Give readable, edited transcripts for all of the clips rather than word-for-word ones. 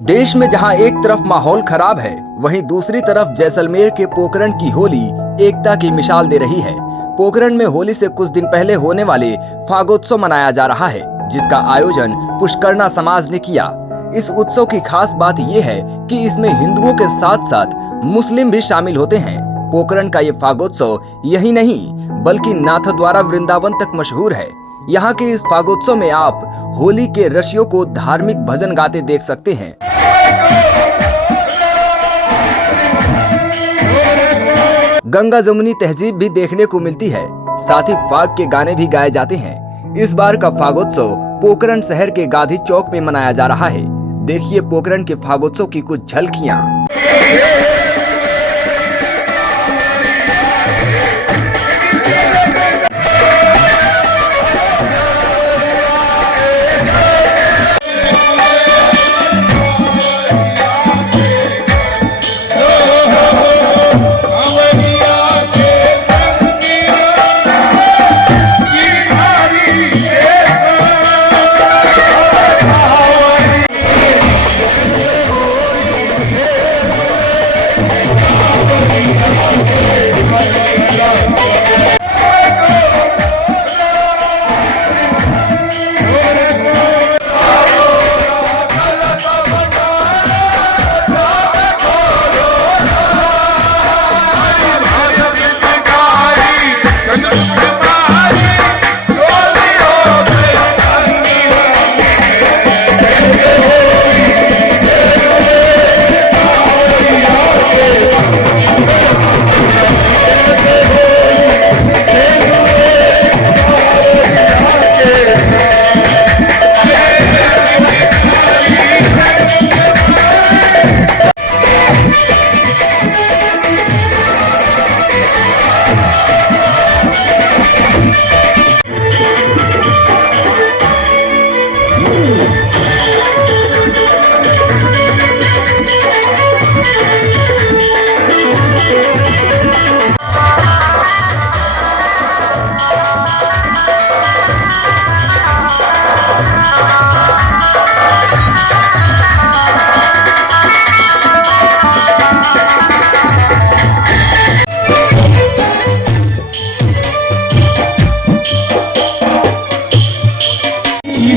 देश में जहां एक तरफ माहौल खराब है, वहीं दूसरी तरफ जैसलमेर के पोखरण की होली एकता की मिसाल दे रही है। पोखरण में होली से कुछ दिन पहले होने वाले फागोत्सव मनाया जा रहा है, जिसका आयोजन पुष्करना समाज ने किया। इस उत्सव की खास बात यह है कि इसमें हिंदुओं के साथ साथ मुस्लिम भी शामिल होते हैं। पोखरण का ये फागोत्सव यही नहीं बल्कि नाथद्वारा वृंदावन तक मशहूर है। यहाँ के इस फागोत्सव में आप होली के रसियों को धार्मिक भजन गाते देख सकते हैं। गंगा जमुनी तहजीब भी देखने को मिलती है, साथ ही फाग के गाने भी गाए जाते हैं। इस बार का फागोत्सव पोखरण शहर के गांधी चौक में मनाया जा रहा है। देखिए पोखरण के फागोत्सव की कुछ झलकियां।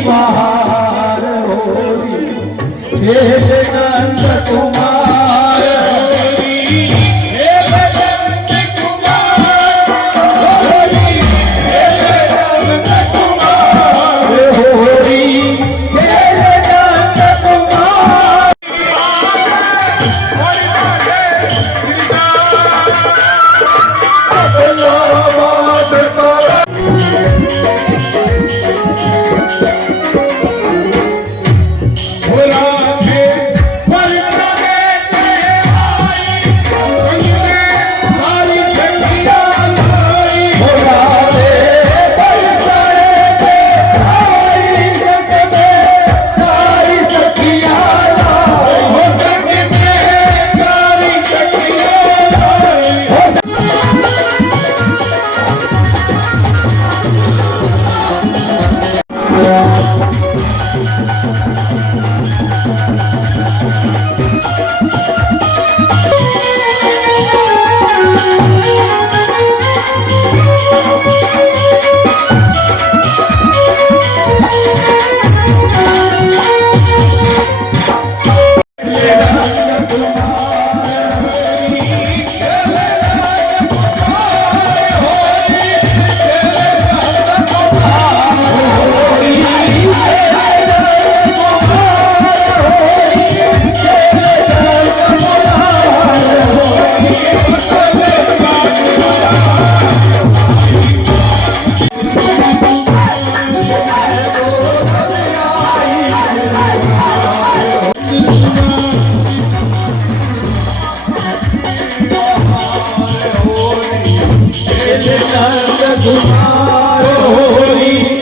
बाहर होली नंद कुमार।